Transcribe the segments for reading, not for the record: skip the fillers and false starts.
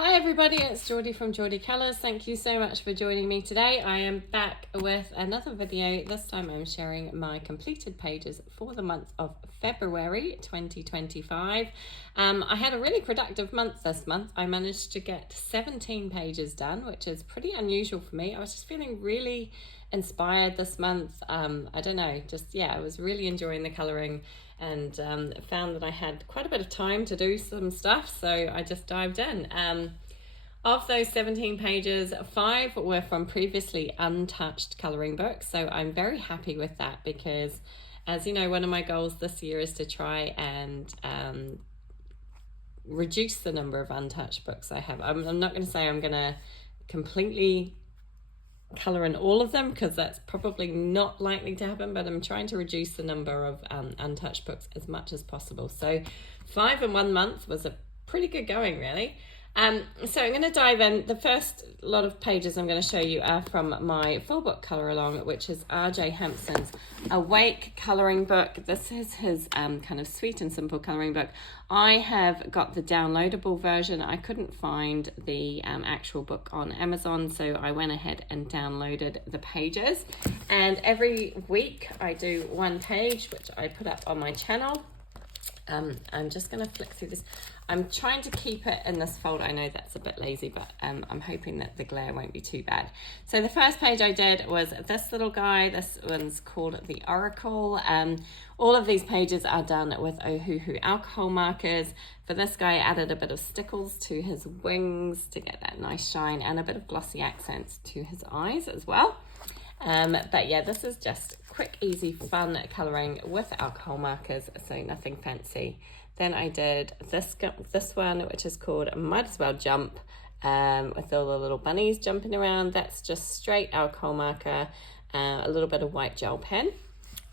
Hi everybody, it's Geordie from Geordie Colours. Thank you so much for joining me today. I am back with another video. This time I'm sharing my completed pages for the month of February 2025. I had a really productive month this month. I managed to get 17 pages done, which is pretty unusual for me. I was just feeling really inspired this month. I don't know, I was really enjoying the colouring and found that I had quite a bit of time to do some stuff, so I just dived in. Of those 17 pages, 5 were from previously untouched colouring books, so I'm very happy with that because, as you know, one of my goals this year is to try and reduce the number of untouched books I have. I'm not going to say I'm going to completely colour in all of them because that's probably not likely to happen, but I'm trying to reduce the number of untouched books as much as possible. So 5 in 1 month was a pretty good going, really. So I'm going to dive in. The first lot of pages I'm going to show you are from my full book colour along, which is R.J. Hampson's Awake colouring book. This is his kind of sweet and simple colouring book. I have got the downloadable version. I couldn't find the actual book on Amazon, so I went ahead and downloaded the pages. And every week I do one page, which I put up on my channel. I'm just going to flick through this. I'm trying to keep it in this folder. I know that's a bit lazy, but I'm hoping that the glare won't be too bad. So the first page I did was this little guy. This one's called The Oracle. All of these pages are done with Ohuhu alcohol markers. For this guy, I added a bit of stickles to his wings to get that nice shine and a bit of glossy accents to his eyes as well. But yeah, this is just quick, easy, fun colouring with alcohol markers, so nothing fancy. Then I did this one, which is called Might As Well Jump, with all the little bunnies jumping around. That's just straight alcohol marker, a little bit of white gel pen.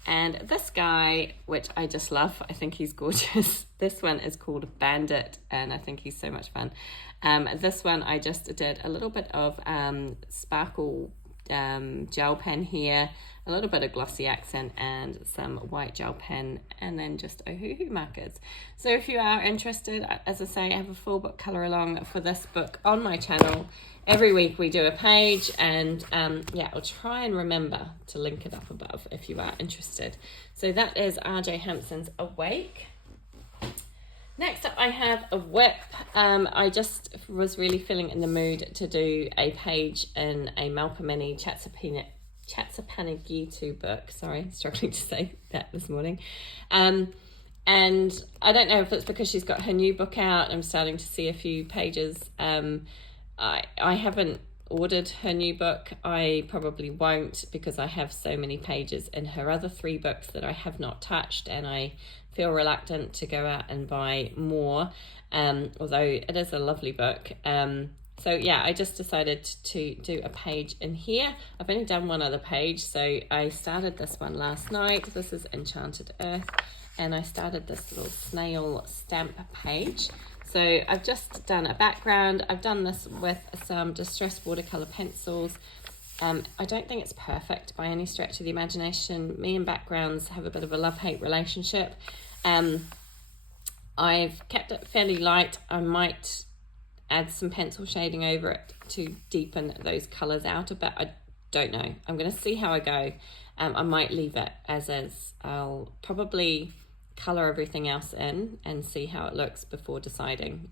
And this guy, which I just love, I think he's gorgeous. This one is called Bandit, and I think he's so much fun. This one I just did a little bit of sparkle gel pen here, a little bit of glossy accent and some white gel pen, and then just Ohuhu markers. So if you are interested, as I say, I have a full book colour along for this book on my channel. Every week we do a page, and I'll try and remember to link it up above if you are interested. So that is R.J. Hampson's Awake. Next up I have a whip. I just was really feeling in the mood to do a page in a Malpameni Chatsapanaghitu book. Sorry, struggling to say that this morning. And I don't know if it's because she's got her new book out. I'm starting to see a few pages. I haven't ordered her new book. I probably won't because I have so many pages in her other 3 books that I have not touched, and I feel reluctant to go out and buy more, although it is a lovely book. So yeah, I just decided to do a page in here. I've only done one other page, so I started this one last night. This is Enchanted Earth, and I started this little snail stamp page. So I've just done a background. I've done this with some distressed watercolour pencils. I don't think it's perfect by any stretch of the imagination. Me and backgrounds have a bit of a love-hate relationship. I've kept it fairly light. I might add some pencil shading over it to deepen those colours out a bit. I don't know. I'm going to see how I go. I might leave it as is. I'll probably colour everything else in and see how it looks before deciding.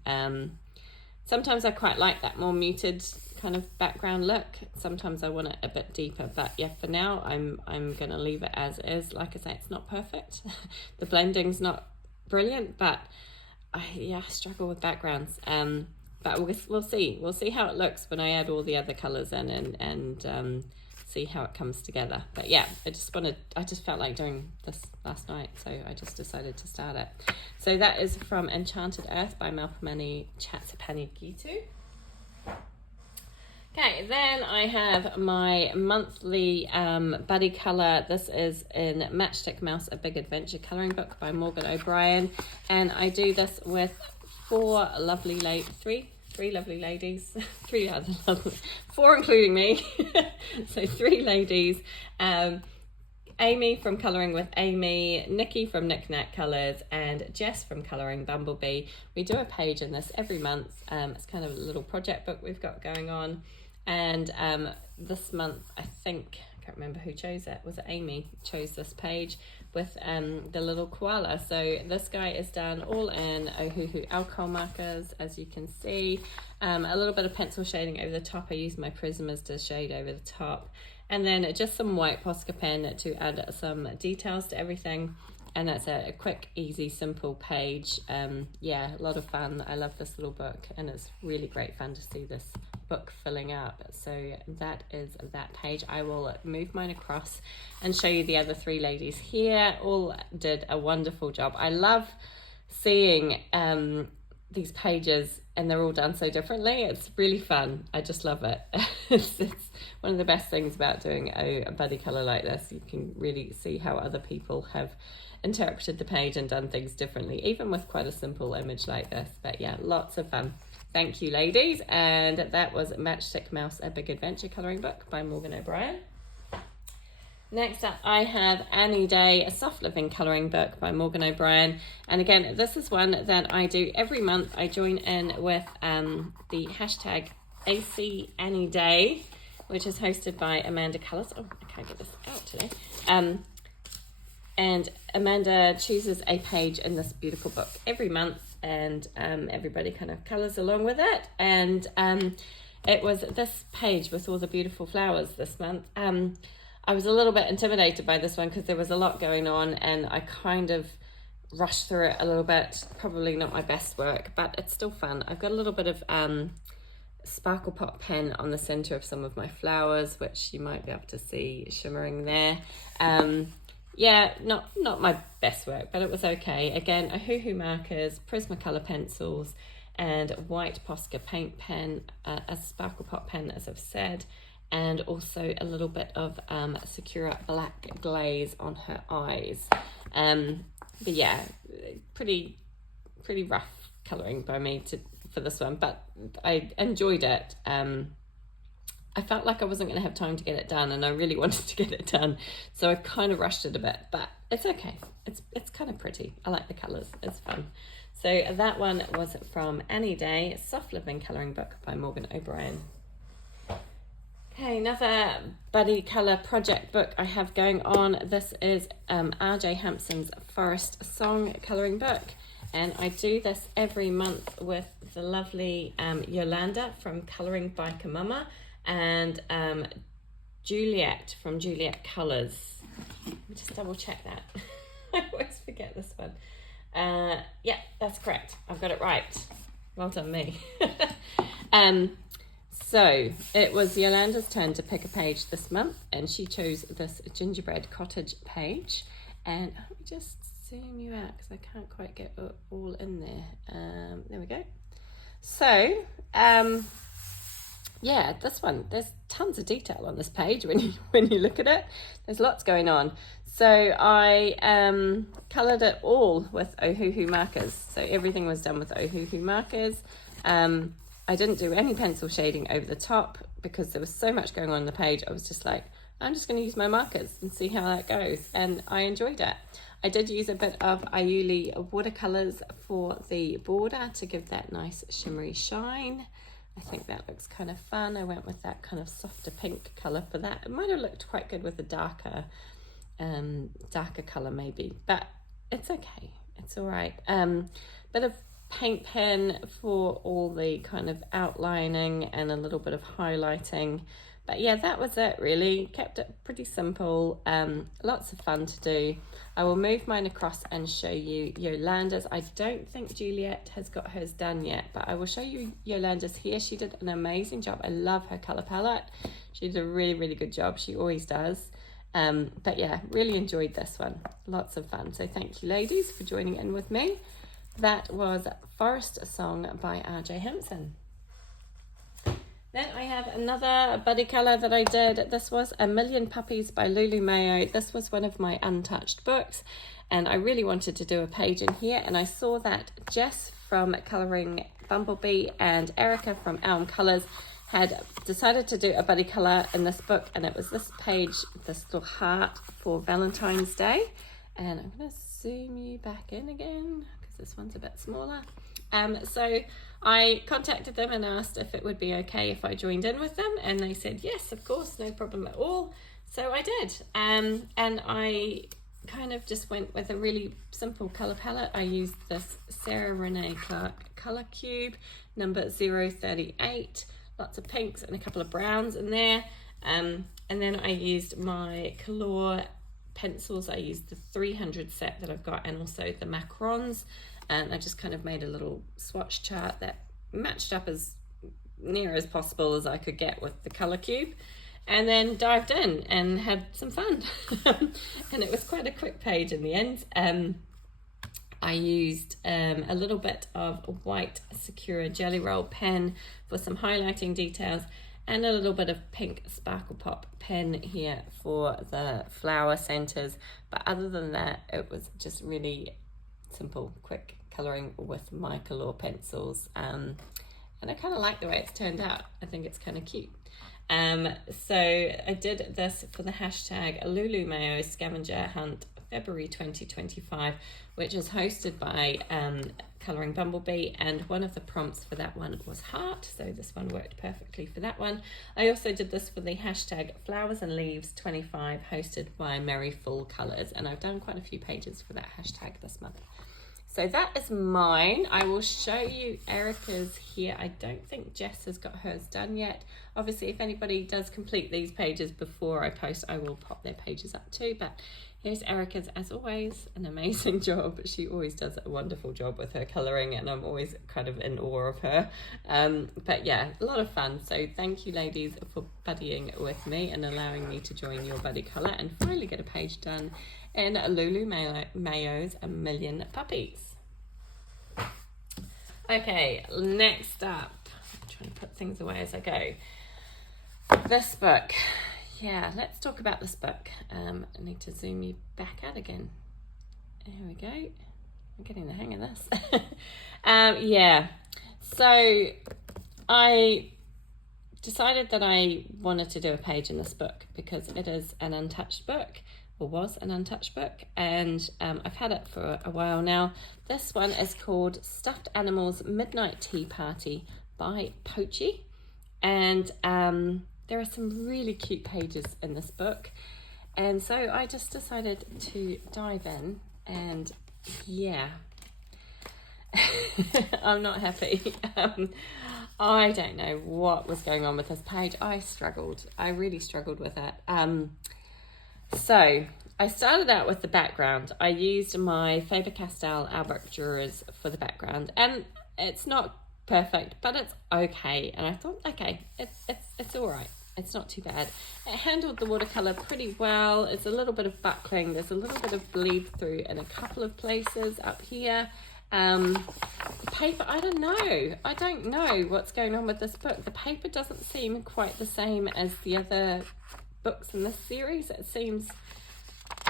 Sometimes I quite like that more muted kind of background look. Sometimes I want it a bit deeper, but yeah, for now I'm gonna leave it as is. Like I say, it's not perfect. The blending's not brilliant, but I struggle with backgrounds. But we'll see how it looks when I add all the other colours in and see how it comes together. But yeah, I just felt like doing this last night, so I just decided to start it. So that is from Enchanted Earth by Malpameni Chatsapanaghitu. Okay, then I have my monthly buddy colour. This is in Matchstick Mouse, A Big Adventure colouring book by Morgan O'Brien, and I do this with three lovely ladies, 3 other lovely, 4 including me, so 3 ladies. Amy from Colouring with Amy, Nikki from Knick Knack Colours, and Jess from Colouring Bumblebee. We do a page in this every month. It's kind of a little project book we've got going on. And this month, I can't remember who chose it. Was it Amy chose this page with the little koala? So this guy is done all in Ohuhu alcohol markers, as you can see. A little bit of pencil shading over the top. I use my Prismas to shade over the top. And then just some white Posca pen to add some details to everything. And that's a quick, easy, simple page. Yeah, a lot of fun. I love this little book, and it's really great fun to see this book filling up. So that is that page. I will move mine across and show you the other three ladies here. All did a wonderful job. I love seeing these pages, and they're all done so differently. It's really fun. I just love it. It's one of the best things about doing a buddy colour like this. You can really see how other people have interpreted the page and done things differently, even with quite a simple image like this. But yeah, lots of fun. Thank you, ladies. And that was Matchstick Mouse, A Big Adventure Colouring Book by Morgan O'Brien. Next up, I have Any Day, A Soft Living Colouring Book by Morgan O'Brien. And again, this is one that I do every month. I join in with the hashtag AC Any Day, which is hosted by Amanda Colours. Oh, I can't get this out today. And Amanda chooses a page in this beautiful book every month, and everybody kind of colours along with it. And it was this page with all the beautiful flowers this month. I was a little bit intimidated by this one because there was a lot going on, and I kind of rushed through it a little bit. Probably not my best work, but it's still fun. I've got a little bit of sparkle pot pen on the center of some of my flowers, which you might be able to see shimmering there. Yeah, not my best work, but it was okay. Again, Ohuhu markers, Prismacolor pencils, and white Posca paint pen, a sparkle pot pen, as I've said, and also a little bit of Sakura black glaze on her eyes. But yeah, pretty rough colouring by me for this one, but I enjoyed it. I felt like I wasn't going to have time to get it done, and I really wanted to get it done, so I kind of rushed it a bit, but it's okay. It's kind of pretty. I like the colours. It's fun. So that one was from Any Day, Soft Living Colouring Book by Morgan O'Brien. Okay, another buddy colour project book I have going on. This is R.J. Hampson's Forest Song colouring book, and I do this every month with the lovely Yolanda from Colouring by Kamama, and Juliet from Juliet Colours. Let me just double check that. I always forget this one. Yeah, that's correct. I've got it right. Well done, me. So it was Yolanda's turn to pick a page this month, and she chose this gingerbread cottage page. And let me just zoom you out because I can't quite get it all in there. There we go. So, yeah, this one, there's tons of detail on this page when you look at it. There's lots going on. So I coloured it all with Ohuhu markers. So everything was done with Ohuhu markers. I didn't do any pencil shading over the top because there was so much going on the page. I was just like, I'm just going to use my markers and see how that goes. And I enjoyed it. I did use a bit of Aiuli watercolours for the border to give that nice shimmery shine. I think that looks kind of fun. I went with that kind of softer pink colour for that. It might have looked quite good with a darker colour maybe, but it's okay. It's all right. Bit of paint pen for all the kind of outlining and a little bit of highlighting. But yeah, that was it really. Kept it pretty simple. Lots of fun to do. I will move mine across and show you Yolanda's. I don't think Juliet has got hers done yet, but I will show you Yolanda's here. She did an amazing job. I love her colour palette. She did a really, really good job. She always does. But yeah, really enjoyed this one. Lots of fun. So thank you, ladies, for joining in with me. That was Forest Song by R.J. Hampson. Then I have another buddy colour that I did. This was A Million Puppies by Lulu Mayo. This was one of my untouched books, and I really wanted to do a page in here, and I saw that Jess from Colouring Bumblebee and Erica from Elm Colours had decided to do a buddy colour in this book, and it was this page, this little heart for Valentine's Day. And I'm going to zoom you back in again because this one's a bit smaller. So I contacted them and asked if it would be okay if I joined in with them, and they said yes, of course, no problem at all. So I did, and I kind of just went with a really simple colour palette. I used this Sarah Renee Clark colour cube, number 038, lots of pinks and a couple of browns in there, and then I used my Color pencils. I used the 300 set that I've got, and also the Macrons, and I just kind of made a little swatch chart that matched up as near as possible as I could get with the colour cube, and then dived in and had some fun. And it was quite a quick page in the end. I used a little bit of a white Sakura Jelly Roll pen for some highlighting details, and a little bit of pink Sparkle Pop pen here for the flower centers. But other than that, it was just really simple, quick colouring with my Color pencils. And I kind of like the way it's turned out. I think it's kind of cute. So I did this for the hashtag Lulu Mayo Scavenger Hunt February 2025, which is hosted by Colouring Bumblebee, and one of the prompts for that one was heart, so this one worked perfectly for that one. I also did this for the hashtag Flowers and Leaves 25, hosted by Merry Full Colours, and I've done quite a few pages for that hashtag this month. So that is mine. I will show you Erica's here. I don't think Jess has got hers done yet. Obviously, if anybody does complete these pages before I post, I will pop their pages up too. But here's Erica's, as always, an amazing job. She always does a wonderful job with her colouring, and I'm always kind of in awe of her. But yeah, a lot of fun. So thank you, ladies, for buddying with me and allowing me to join your buddy colour and finally get a page done in Lulu Mayo's A Million Puppies. Okay, next up, I'm trying to put things away as I go. This book. Yeah, let's talk about this book. I need to zoom you back out again. There we go. I'm getting the hang of this. Yeah, so I decided that I wanted to do a page in this book because it is an untouched book, or was an untouched book, and I've had it for a while now. This one is called Stuffed Animals Midnight Tea Party by Pochi, and there are some really cute pages in this book, and so I just decided to dive in, and yeah, I'm not happy. I don't know what was going on with this page. I really struggled with it. So I started out with the background. I used my Faber-Castell Albrecht Dürers for the background, and it's not perfect, but it's okay. And I thought, okay, it's all right. It's not too bad. It handled the watercolor pretty well. It's a little bit of buckling. There's a little bit of bleed through in a couple of places up here. The paper, I don't know what's going on with this book. The paper doesn't seem quite the same as the other books in this series. It seems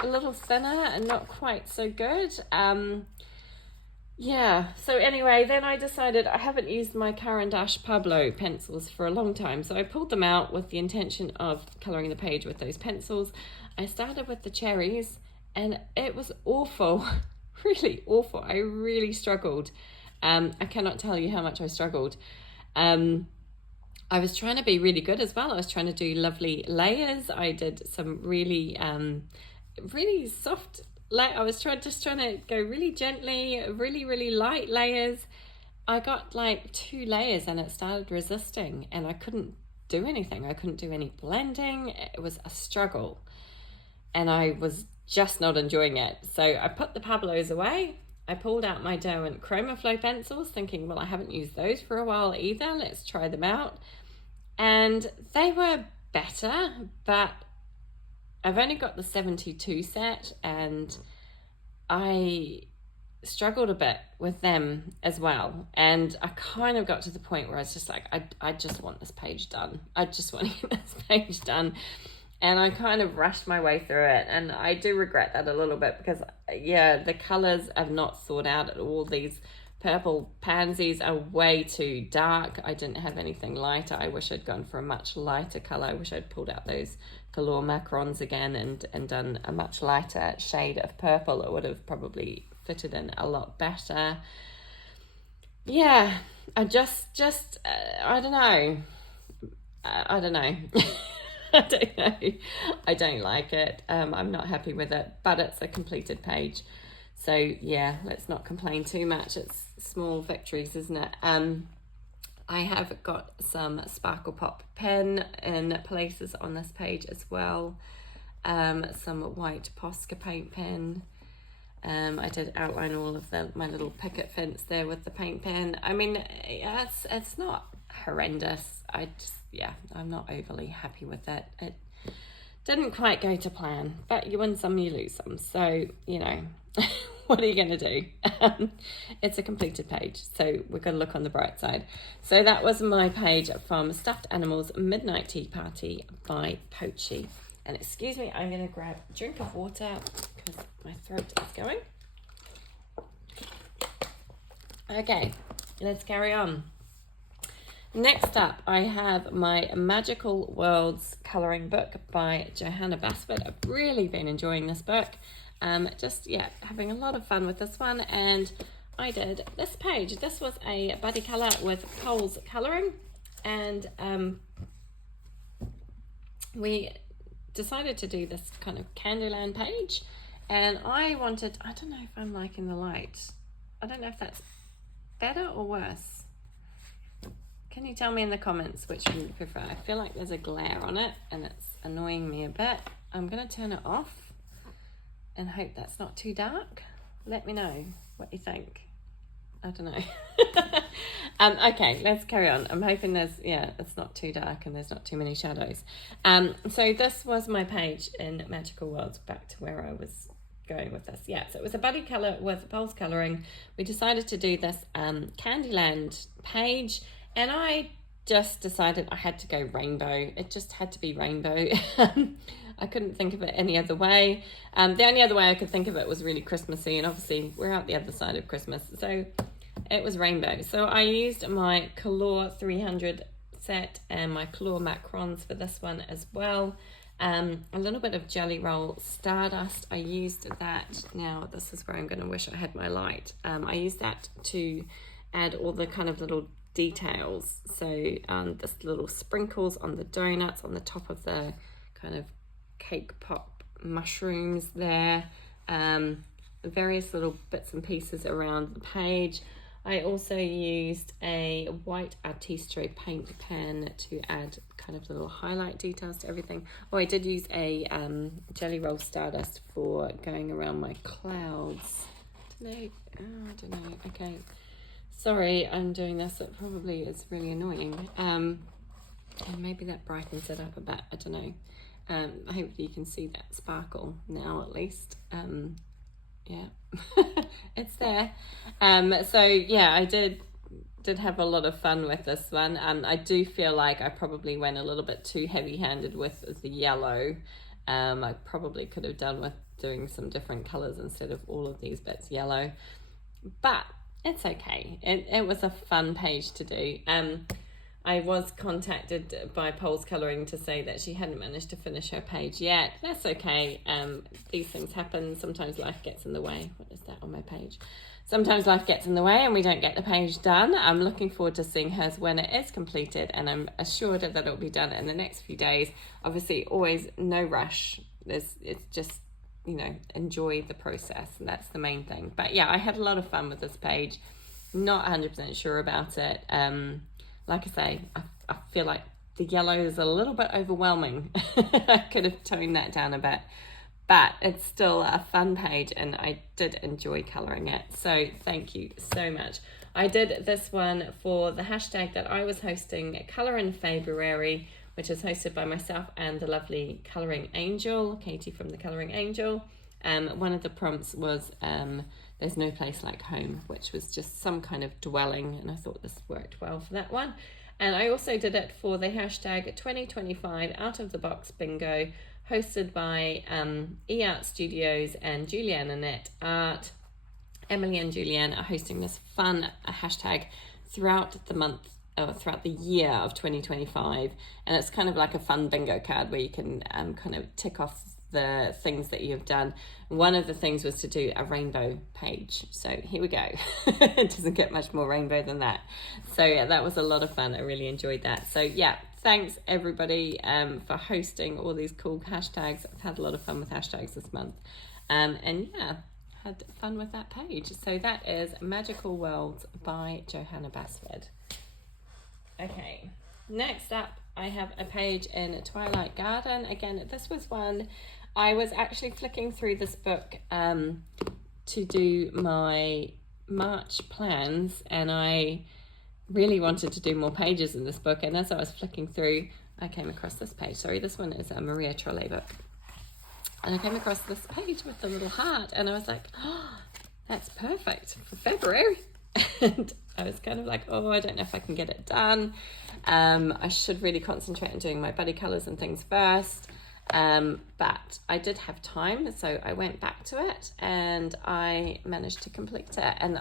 a little thinner and not quite so good. Yeah, so anyway, then I decided I haven't used my Caran d'Ache Pablo pencils for a long time, so I pulled them out with the intention of colouring the page with those pencils. I started with the cherries, and it was awful, really awful. I really struggled. I cannot tell you how much I struggled. I was trying to be really good as well. I was trying to do lovely layers. I did some really, really soft. I was trying to go really gently, really light layers. I got like 2 layers and it started resisting, and I couldn't do anything. I couldn't do any blending. It was a struggle, and I was just not enjoying it. So I put the Pablos away. I pulled out my Derwent Chroma Flow pencils, thinking, well, I haven't used those for a while either. Let's try them out. And they were better, but I've only got the 72 set, and I struggled a bit with them as well. And I kind of got to the point where I was just like, I just want this page done. I just want to get this page done. And I kind of rushed my way through it. And I do regret that a little bit because, yeah, the colours I've not thought out at all. These purple pansies are way too dark. I didn't have anything lighter. I wish I'd gone for a much lighter color. I wish I'd pulled out those Color Macrons again and done a much lighter shade of purple. It would have probably fitted in a lot better. Yeah, I just I don't know. I don't know. I don't know. I don't like it. I'm not happy with it, but it's a completed page. So yeah, let's not complain too much. It's small victories, isn't it? I have got some Sparkle Pop pen in places on this page as well. Some white Posca paint pen. I did outline all of my little picket fence there with the paint pen. I mean, it's not horrendous. I'm not overly happy with it. It didn't quite go to plan, but you win some, you lose some. So, you know, what are you going to do? It's a completed page, so we're going to look on the bright side. So that was my page from Stuffed Animals Midnight Tea Party by Poachy. And excuse me, I'm going to grab a drink of water because my throat is going. Okay, let's carry on. Next up, I have my Magical Worlds colouring book by Johanna Basford. I've really been enjoying this book. Having a lot of fun with this one. And I did this page. This was a buddy colour with Cole's colouring. And we decided to do this kind of Candyland page. And I don't know if I'm liking the light. I don't know if that's better or worse. Can you tell me in the comments which you prefer? I feel like there's a glare on it and it's annoying me a bit. I'm going to turn it off and hope that's not too dark. Let me know what you think. I don't know. Okay, let's carry on. I'm hoping it's not too dark and there's not too many shadows. So this was my page in Magical Worlds, back to where I was going with this. Yeah, so it was a buddy colour with Pulse colouring. We decided to do this Candyland page. And I just decided I had to go rainbow. It just had to be rainbow. I couldn't think of it any other way. The only other way I could think of it was really Christmassy, and obviously we're out the other side of Christmas, so it was rainbow. So I used my Color 300 set and my Color Macrons for this one as well. A little bit of Jelly Roll Stardust. I used that. Now this is where I'm going to wish I had my light. I used that to add all the kind of little details. So this little sprinkles on the donuts on the top of the kind of cake pop mushrooms there, various little bits and pieces around the page. I also used a white Artistro paint pen to add kind of little highlight details to everything. Oh, I did use a Jelly Roll Stardust for going around my clouds. I don't know. Okay. Sorry, I'm doing this. It probably is really annoying. And maybe that brightens it up a bit. I don't know. Hopefully you can see that sparkle now at least. Yeah, it's there. So yeah, I did have a lot of fun with this one. I do feel like I probably went a little bit too heavy-handed with the yellow. I probably could have done with doing some different colors instead of all of these bits yellow. But it's okay. It was a fun page to do. I was contacted by Pole's Colouring to say that she hadn't managed to finish her page yet. That's okay. These things happen. Sometimes life gets in the way. What is that on my page? Sometimes life gets in the way and we don't get the page done. I'm looking forward to seeing hers when it is completed, and I'm assured that it'll be done in the next few days. Obviously, always no rush. It's just, you know, enjoy the process, and that's the main thing. But yeah, I had a lot of fun with this page. Not 100% sure about it. Like I say, I feel like the yellow is a little bit overwhelming. I could have toned that down a bit, but it's still a fun page and I did enjoy colouring it. So thank you so much. I did this one for the hashtag that I was hosting, Colour in February, which is hosted by myself and the lovely Colouring Angel, Katie from the Colouring Angel. One of the prompts was there's no place like home, which was just some kind of dwelling, and I thought this worked well for that one. And I also did it for the hashtag 2025 Out of the Box Bingo, hosted by eArt Studios and Julianne Annette Art. Emily and Julianne are hosting this fun hashtag throughout the month, throughout the year of 2025, and it's kind of like a fun bingo card where you can kind of tick off the things that you've done. One of the things was to do a rainbow page, so here we go. It doesn't get much more rainbow than that. So yeah, that was a lot of fun. I really enjoyed that. So yeah, thanks everybody for hosting all these cool hashtags. I've had a lot of fun with hashtags this month, and yeah, had fun with that page. So that is Magical Worlds by Johanna Basford. Okay, next up I have a page in Twilight Garden. Again, this was one I was actually flicking through this book to do my March plans, and I really wanted to do more pages in this book, and as I was flicking through I came across this page. Sorry, this one is a Maria Trolle book, and I came across this page with the little heart, and I was like, oh, that's perfect for February. And I was kind of like, oh, I don't know if I can get it done. I should really concentrate on doing my buddy colours and things first. But I did have time, so I went back to it and I managed to complete it. And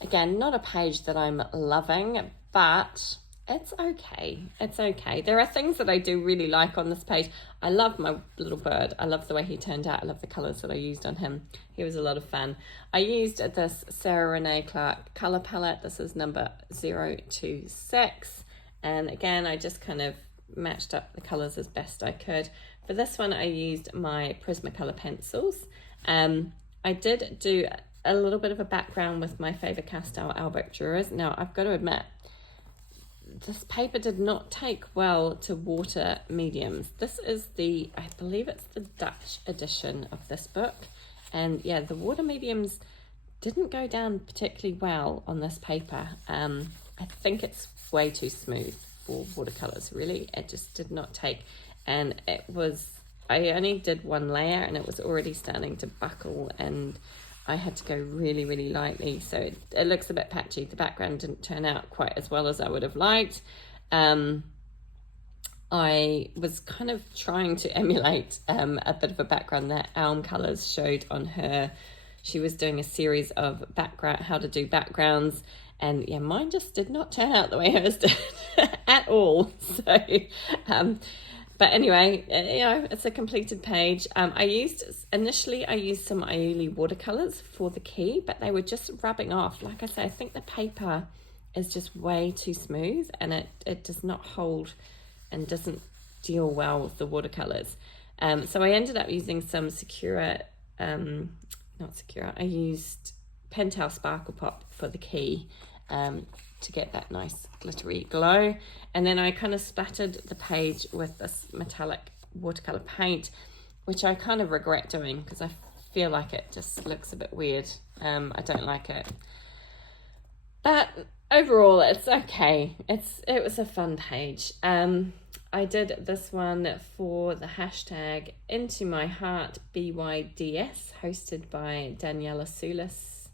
again, not a page that I'm loving, but it's okay. It's okay. There are things that I do really like on this page. I love my little bird. I love the way he turned out. I love the colours that I used on him. He was a lot of fun. I used this Sarah Renee Clark colour palette. This is number 026. And again, I just kind of matched up the colours as best I could. For this one, I used my Prismacolor pencils. I did do a little bit of a background with my Faber-Castell Albert Drawers. Now, I've got to admit, this paper did not take well to water mediums. This is I believe it's the Dutch edition of this book. And yeah, the water mediums didn't go down particularly well on this paper. I think it's way too smooth for watercolors, really. It just did not take. And I only did one layer and it was already starting to buckle, and I had to go really, really lightly. So it looks a bit patchy. The background didn't turn out quite as well as I would have liked. I was kind of trying to emulate a bit of a background that Elm Colors showed on her. She was doing a series of how to do backgrounds. And yeah, mine just did not turn out the way hers did at all. So, but anyway, it's a completed page. Initially I used some Aioli watercolors for the key, but they were just rubbing off. Like I say, I think the paper is just way too smooth, and it does not hold and doesn't deal well with the watercolors. So I ended up using some I used Pentel Sparkle Pop for the key to get that nice glittery glow. And then I kind of splattered the page with this metallic watercolor paint, which I kind of regret doing because I feel like it just looks a bit weird. I don't like it. But overall, it's okay. It was a fun page. I did this one for the hashtag Into My Heart BYDS, hosted by Daniela Soulis.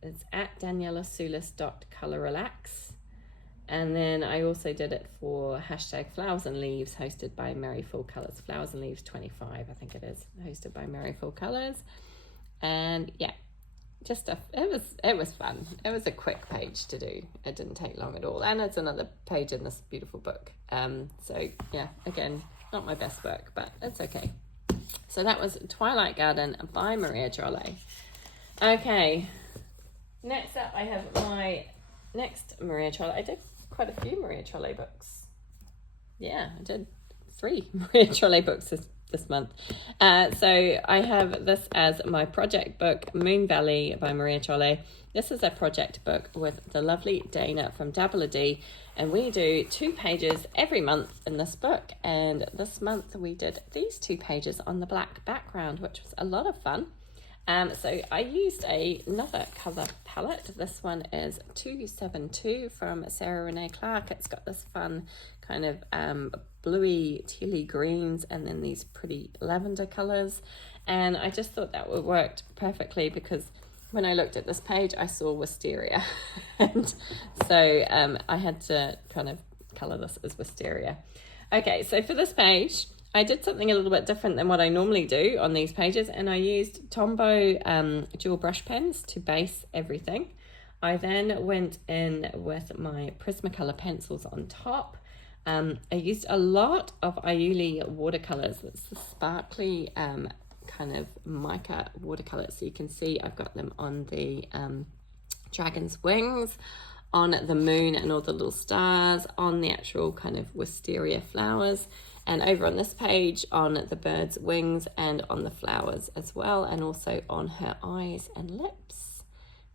It's at danielasulis.colorrelax. And then I also did it for hashtag Flowers and Leaves, hosted by Merry Full Colours. Flowers and Leaves 25, I think it is, hosted by Merry Full Colours. And yeah, it was fun. It was a quick page to do. It didn't take long at all, and it's another page in this beautiful book. So yeah, again, not my best book, but it's okay. So that was Twilight Garden by Maria Trolle. Okay, next up I have my next Maria Trolle. I did quite a few Maria Trolle books. Yeah, I did 3 Maria Trolle books this month. So I have this as my project book, Moon Valley by Maria Trolle. This is a project book with the lovely Dana from Dabble a D, and we do 2 pages every month in this book. And this month we did these 2 pages on the black background, which was a lot of fun. So I used another colour palette. This one is 272 from Sarah Renee Clark. It's got this fun kind of bluey, tealy greens, and then these pretty lavender colours. And I just thought that would work perfectly because when I looked at this page, I saw wisteria. And so I had to kind of colour this as wisteria. Okay, so for this page, I did something a little bit different than what I normally do on these pages, and I used Tombow dual brush pens to base everything. I then went in with my Prismacolor pencils on top. I used a lot of Eriy watercolors. It's the sparkly kind of mica watercolors. So you can see I've got them on the dragon's wings, on the moon and all the little stars, on the actual kind of wisteria flowers, and over on this page on the bird's wings and on the flowers as well, and also on her eyes and lips.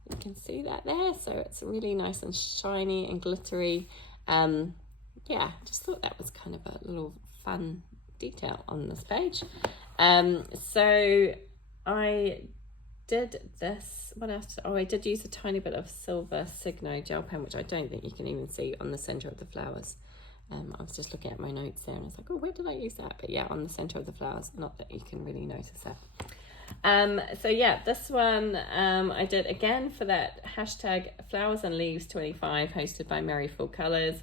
You can see that there, so it's really nice and shiny and glittery. Yeah, just thought that was kind of a little fun detail on this page. So I did this, what else? Oh, I did use a tiny bit of silver Signo gel pen, which I don't think you can even see on the center of the flowers. I was just looking at my notes there and I was like, oh, where did I use that? But yeah, on the center of the flowers, not that you can really notice that. So yeah, this one I did again for that hashtag Flowers and Leaves 25, hosted by Merryful Colors,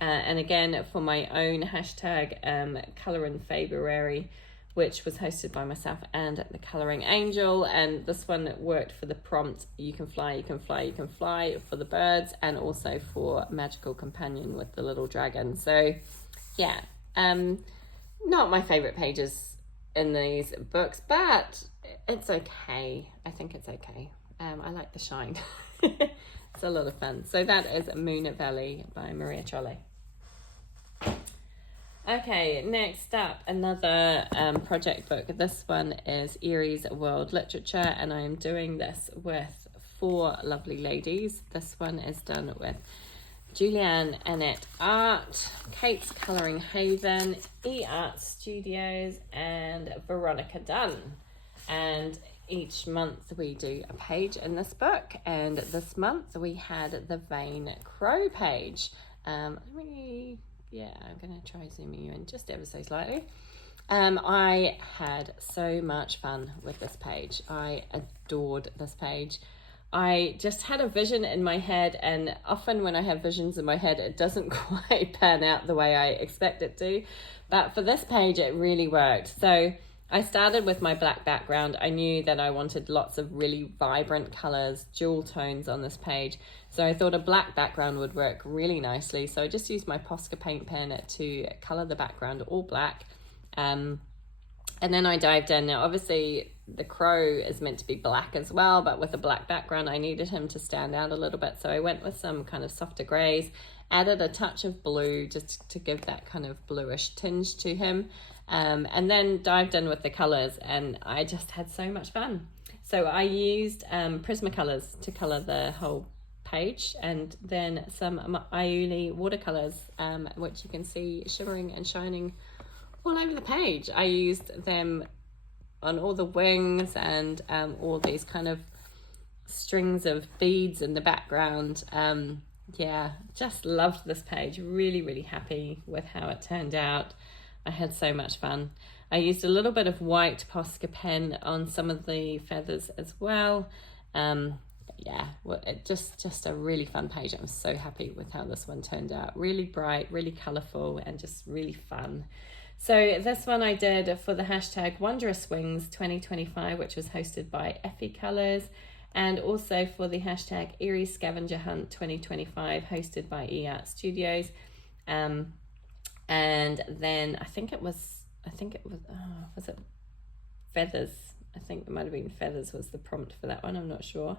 and again for my own hashtag Color in February, which was hosted by myself and the Coloring Angel. And this one worked for the prompt "You can fly, you can fly, you can fly" for the birds, and also for Magical Companion with the little dragon. So yeah, not my favorite pages in these books, but it's okay. I think it's okay. I like the shine. It's a lot of fun. So that is Moon Valley by Maria Trolle. Okay, next up, another project book. This one is Eriy's World Literature, and I am doing this with 4 lovely ladies. This one is done with Julianne Annette Art, Kate's Colouring Haven, E-Art Studios, and Veronica Dunn. And each month we do a page in this book, and this month we had the Vain Crow page. I'm going to try zooming you in just ever so slightly. I had so much fun with this page. I adored this page. I just had a vision in my head, and often when I have visions in my head, it doesn't quite pan out the way I expect it to. But for this page, it really worked. So I started with my black background. I knew that I wanted lots of really vibrant colors, jewel tones on this page. So I thought a black background would work really nicely. So I just used my Posca paint pen to color the background all black. And then I dived in. Now, obviously, the crow is meant to be black as well, but with a black background, I needed him to stand out a little bit. So I went with some kind of softer grays, added a touch of blue just to give that kind of bluish tinge to him, and then dived in with the colors, and I just had so much fun. So I used Prismacolors to color the whole page, and then some Eriy watercolors, which you can see shimmering and shining all over the page. I used them on all the wings and all these kind of strings of beads in the background. Yeah, just loved this page. Really, really happy with how it turned out. I had so much fun. I used a little bit of white Posca pen on some of the feathers as well. Yeah, well, it just a really fun page. I was so happy with how this one turned out. Really bright, really colourful, and just really fun. So this one I did for the hashtag Wondrous Wings 2025, which was hosted by Effie Colors, and also for the hashtag Eriy Scavenger Hunt 2025, hosted by E-Art Studios. And then I think it was it Feathers? I think it might have been Feathers was the prompt for that one, I'm not sure.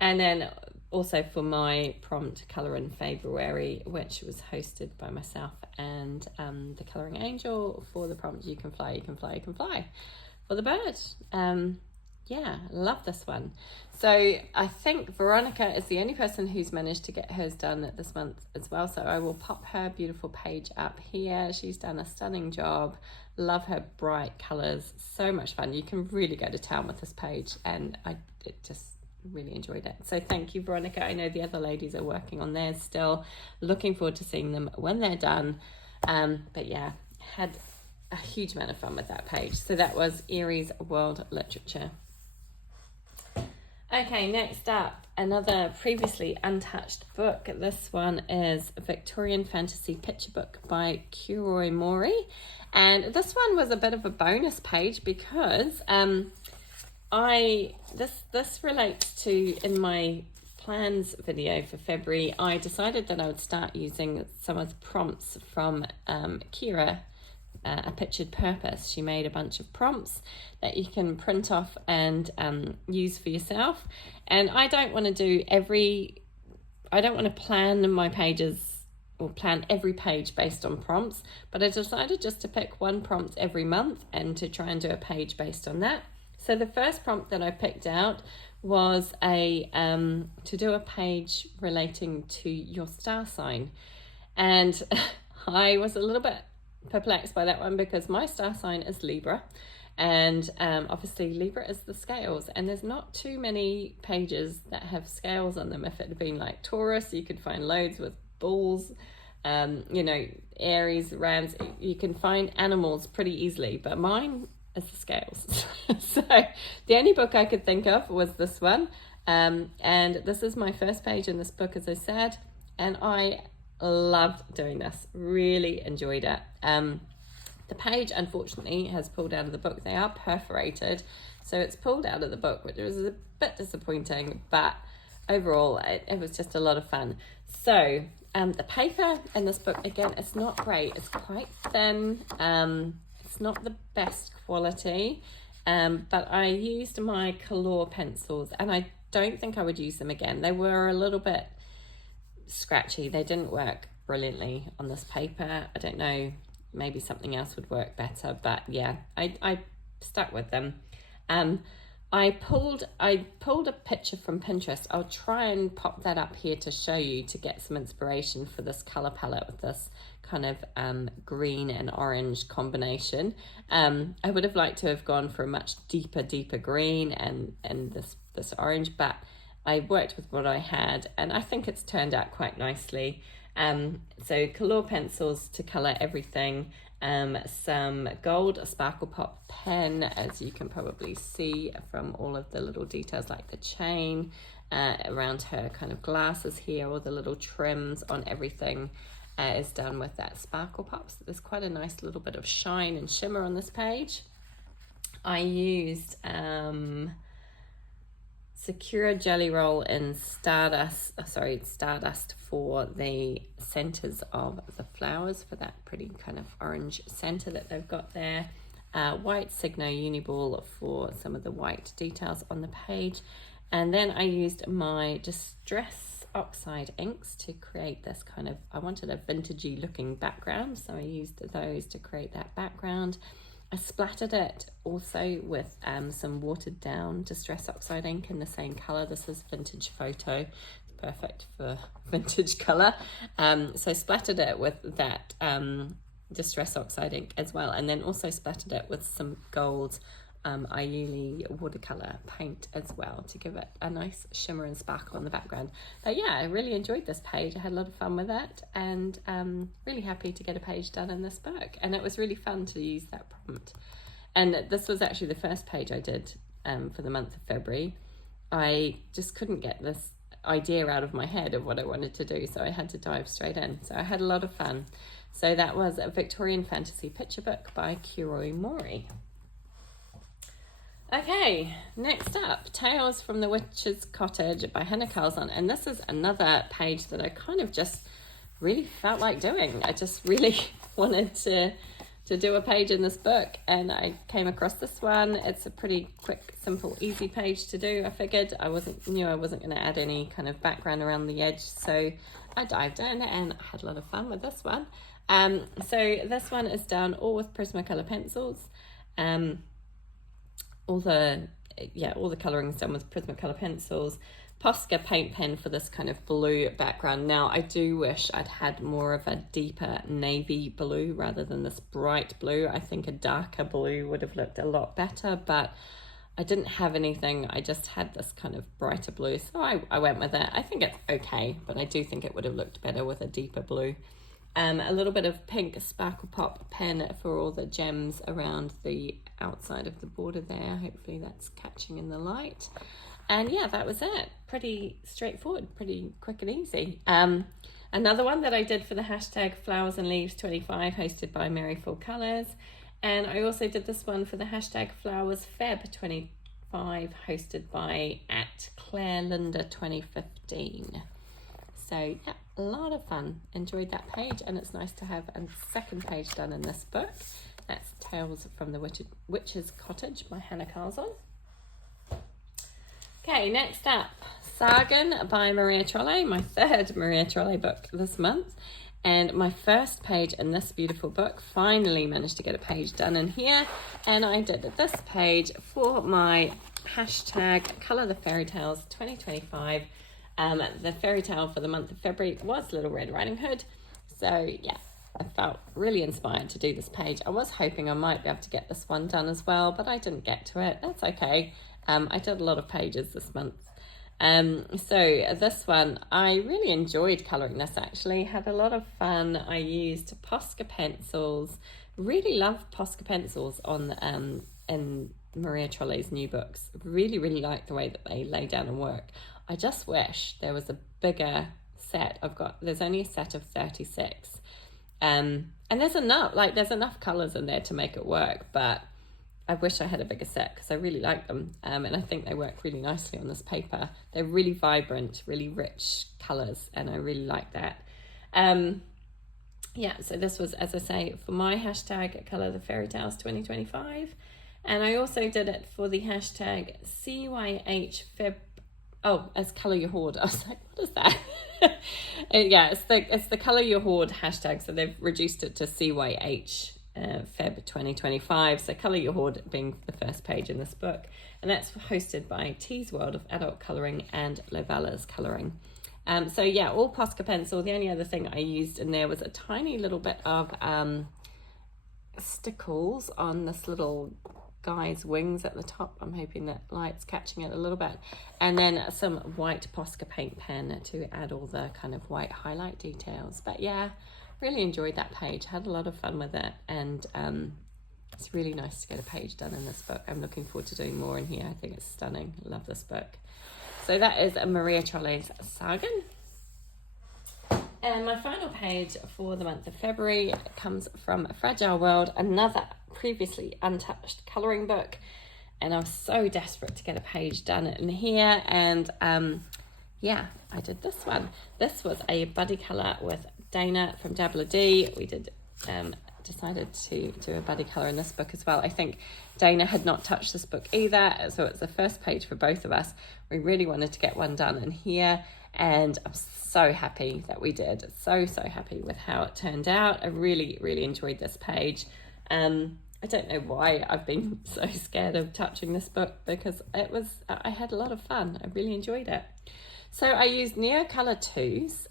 And then also for my prompt Colour in February, which was hosted by myself and the Colouring Angel for the prompt You Can Fly, You Can Fly, You Can Fly for the bird. Yeah, love this one. So I think Veronica is the only person who's managed to get hers done this month as well. So I will pop her beautiful page up here. She's done a stunning job. Love her bright colours. So much fun. You can really go to town with this page, and I just really enjoyed it. So thank you, Veronica. I know the other ladies are working on theirs still. Looking forward to seeing them when they're done. But yeah, had a huge amount of fun with that page. So that was Eriy's World Literature. Okay, next up, another previously untouched book. This one is Victorian Fantasy picture book by Eriy Mori. And this one was a bit of a bonus page because this relates to, in my plans video for February, I decided that I would start using some of the prompts from Kira, A Pictured Purpose. She made a bunch of prompts that you can print off and use for yourself. And I don't want to plan my pages or plan every page based on prompts, but I decided just to pick one prompt every month and to try and do a page based on that. So the first prompt that I picked out was to do a page relating to your star sign. And I was a little bit perplexed by that one because my star sign is Libra, and obviously Libra is the scales, and there's not too many pages that have scales on them. If it had been like Taurus, you could find loads with bulls, Aries, rams, you can find animals pretty easily, but mine is the scales. So the only book I could think of was this one, and this is my first page in this book, as I said, and I loved doing this, really enjoyed it. The page unfortunately has pulled out of the book. They are perforated, so it's pulled out of the book, which was a bit disappointing, but overall it was just a lot of fun. So the paper in this book, again, it's not great. It's quite thin. It's not the best quality, but I used my Color pencils, and I don't think I would use them again. They were a little bit scratchy. They didn't work brilliantly on this paper. I don't know, maybe something else would work better, but yeah, I stuck with them. I pulled a picture from Pinterest. I'll try and pop that up here to show you, to get some inspiration for this color palette with this kind of green and orange combination. I would have liked to have gone for a much deeper green and this orange, but I worked with what I had, and I think it's turned out quite nicely. So Color pencils to color everything, some gold Sparkle Pop pen, as you can probably see from all of the little details like the chain around her kind of glasses here, all the little trims on everything is done with that Sparkle Pop. So there's quite a nice little bit of shine and shimmer on this page. I used Sakura Jelly Roll in Stardust for the centers of the flowers, for that pretty kind of orange center that they've got there. White Signo Uniball for some of the white details on the page. And then I used my Distress Oxide inks to create this kind of, I wanted a vintagey looking background, so I used those to create that background. I splattered it also with some watered down Distress Oxide ink in the same color. This is Vintage Photo, perfect for vintage color. So splattered it with that Distress Oxide ink as well, and then also splattered it with some gold Aiuli watercolor paint as well to give it a nice shimmer and sparkle on the background. But yeah, I really enjoyed this page. I had a lot of fun with it, and really happy to get a page done in this book, and it was really fun to use that prompt. And this was actually the first page I did for the month of February. I just couldn't get this idea out of my head of what I wanted to do, so I had to dive straight in. So I had a lot of fun. So that was a Victorian Fantasy picture book by Eriy Mori. Okay, next up, Tales from the Witch's Cottage by Hannah Carlson, and this is another page that I kind of just really felt like doing. I just really wanted to do a page in this book, and I came across this one. It's a pretty quick, simple, easy page to do. I figured I wasn't going to add any kind of background around the edge, so I dived in and I had a lot of fun with this one. So this one is done all with Prismacolor pencils. All the coloring's done with Prismacolor pencils. Posca paint pen for this kind of blue background. Now, I do wish I'd had more of a deeper navy blue rather than this bright blue. I think a darker blue would have looked a lot better, but I didn't have anything. I just had this kind of brighter blue, so I went with it. I think it's okay, but I do think it would have looked better with a deeper blue. A little bit of pink Sparkle Pop pen for all the gems around the outside of the border there. Hopefully that's catching in the light. And yeah, that was it. Pretty straightforward, pretty quick and easy. Another one that I did for the hashtag Flowers and Leaves 25, hosted by Merryful Colours. And I also did this one for the hashtag Flowers Feb 25, hosted by @ClaireLinda2015. So yeah, a lot of fun. Enjoyed that page, and it's nice to have a second page done in this book. That's Tales from the Witch's Cottage by Hannah Carlson. Okay, next up, Sagen by Maria Trolle, my third Maria Trolle book this month. And my first page in this beautiful book, finally managed to get a page done in here. And I did this page for my hashtag Colour the Fairy Tales 2025. The fairy tale for the month of February was Little Red Riding Hood. So yeah, I felt really inspired to do this page. I was hoping I might be able to get this one done as well, but I didn't get to it. That's okay. I did a lot of pages this month. So this one, I really enjoyed colouring this actually. Had a lot of fun. I used Posca pencils. Really love Posca pencils on in Maria Trolle's new books. Really, really like the way that they lay down and work. I just wish there was a bigger set. There's only a set of 36. And there's enough colours in there to make it work, but I wish I had a bigger set because I really like them. And I think they work really nicely on this paper. They're really vibrant, really rich colours, and I really like that. Yeah, so this was, as I say, for my hashtag Colour the Fairy Tales 2025. And I also did it for the hashtag CYH Feb. Oh, as Colour Your Hoard. I was like, what is that? Yeah, it's the Colour Your Hoard hashtag. So they've reduced it to CYH Feb 2025. So Colour Your Hoard being the first page in this book. And that's hosted by T's World of Adult Colouring and Lovella's Colouring. So yeah, all Posca pencil. The only other thing I used in there was a tiny little bit of stickles on this little guy's wings at the top. I'm hoping that light's catching it a little bit. And then some white Posca paint pen to add all the kind of white highlight details. But yeah, really enjoyed that page. Had a lot of fun with it. And it's really nice to get a page done in this book. I'm looking forward to doing more in here. I think it's stunning. I love this book. So that is Maria Trolle's Sagen. And my final page for the month of February comes from Fragile World, another previously untouched colouring book. And I was so desperate to get a page done in here. And yeah, I did this one. This was a buddy colour with Dana from Dabbler D. We decided to do a buddy colour in this book as well. I think Dana had not touched this book either, so it's the first page for both of us. We really wanted to get one done in here, and I'm so happy that we did. So happy with how it turned out. I really, really enjoyed this page. I don't know why I've been so scared of touching this book, because I had a lot of fun. I really enjoyed it. So I used Neocolor 2s.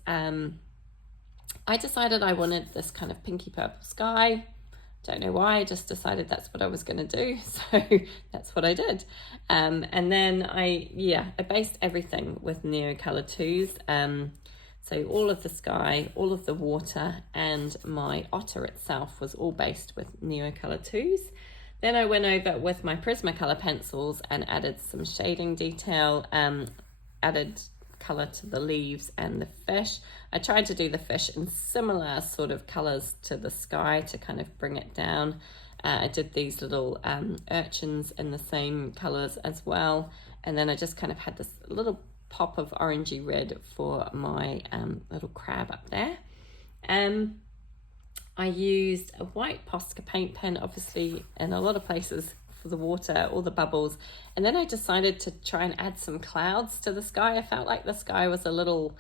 I decided I wanted this kind of pinky purple sky. Don't know why, I just decided that's what I was going to do. So that's what I did. And then I based everything with Neocolor 2s. So all of the sky, all of the water, and my otter itself was all based with Neocolor 2s. Then I went over with my Prismacolor pencils and added some shading detail, added colour to the leaves and the fish. I tried to do the fish in similar sort of colours to the sky to kind of bring it down. I did these little urchins in the same colours as well. And then I just kind of had this little pop of orangey red for my little crab up there. I used a white Posca paint pen, obviously, in a lot of places for the water, all the bubbles. And then I decided to try and add some clouds to the sky. I felt like the sky was a little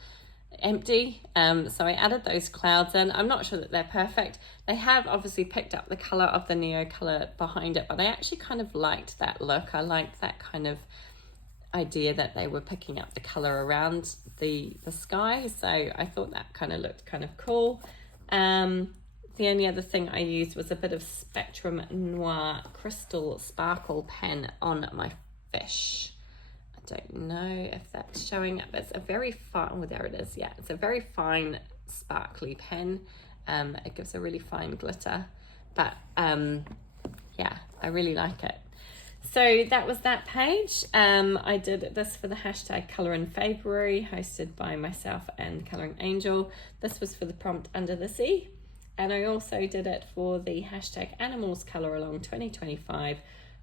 empty, so I added those clouds in. I'm not sure that they're perfect. They have obviously picked up the colour of the Neo colour behind it, but I actually kind of liked that look. I liked that kind of idea that they were picking up the colour around the sky, so I thought that kind of looked kind of cool. The only other thing I used was a bit of Spectrum Noir Crystal Sparkle pen on my fish. I don't know if that's showing up. It's a very fine, oh, there it is. Yeah, it's a very fine sparkly pen. It gives a really fine glitter, but yeah, I really like it. So that was that page. I did this for the hashtag Colour in February, hosted by myself and Colouring Angel. This was for the prompt Under the Sea. And I also did it for the hashtag Animals Colour Along 2025,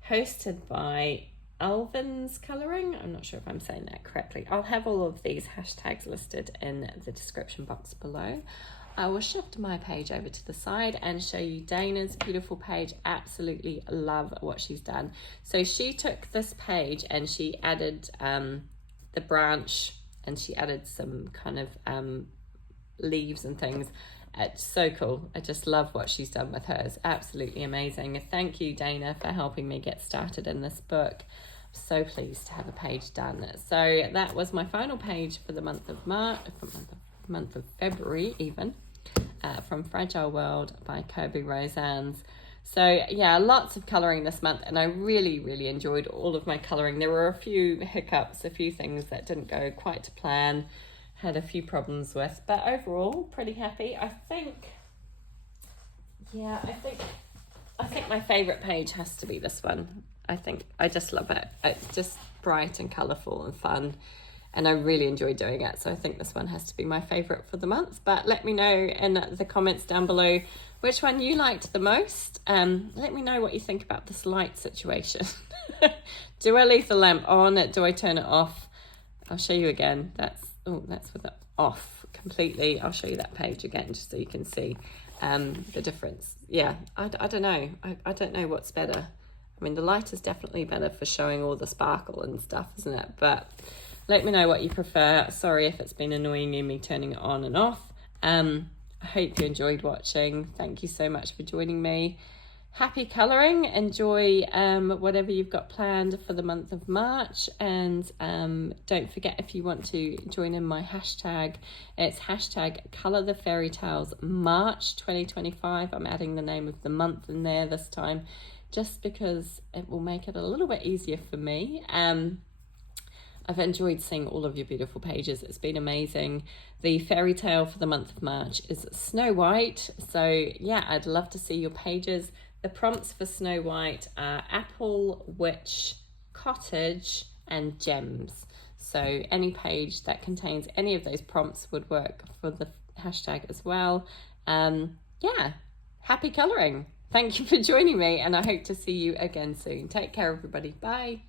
hosted by Alvin's Colouring. I'm not sure if I'm saying that correctly. I'll have all of these hashtags listed in the description box below. I will shift my page over to the side and show you Dana's beautiful page. Absolutely love what she's done. So she took this page and she added the branch, and she added some kind of leaves and things. It's so cool. I just love what she's done with hers. Absolutely amazing. Thank you, Dana, for helping me get started in this book. I'm so pleased to have a page done. So that was my final page for the month of month of February even, from Fragile World by Kobe Rosannes. So yeah, lots of colouring this month, and I really enjoyed all of my colouring. There were a few hiccups, a few things that didn't go quite to plan, had a few problems with, but overall pretty happy. I think my favourite page has to be this one. I just love it. It's just bright and colourful and fun, and I really enjoy doing it. So I think this one has to be my favourite for the month. But let me know in the comments down below which one you liked the most. Let me know what you think about this light situation. Do I leave the lamp on? Do I turn it off? I'll show you again. That's with it off completely. I'll show you that page again just so you can see the difference. Yeah, I don't know. I don't know what's better. I mean, the light is definitely better for showing all the sparkle and stuff, isn't it? But let me know what you prefer. Sorry if it's been annoying me turning it on and off. I hope you enjoyed watching. Thank you so much for joining me. Happy colouring. Enjoy whatever you've got planned for the month of March. And don't forget, if you want to join in my hashtag, it's hashtag Colour the Fairy Tales March 2025. I'm adding the name of the month in there this time, just because it will make it a little bit easier for me. I've enjoyed seeing all of your beautiful pages. It's been amazing. The fairy tale for the month of March is Snow White. So yeah, I'd love to see your pages. The prompts for Snow White are apple, witch, cottage, and gems. So any page that contains any of those prompts would work for the hashtag as well. Yeah, happy colouring. Thank you for joining me, and I hope to see you again soon. Take care, everybody. Bye.